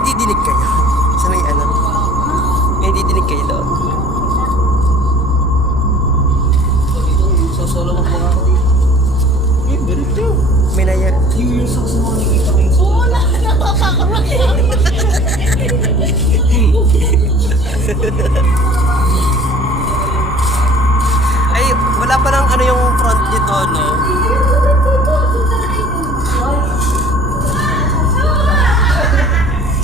nadidinig kayo. Sa may ano. May nadidinig kayo doon. Solo mo mga ako dito. Eh, ganito. May naya. Yung sa mga nakita ko yung Oo, nakakakaroon.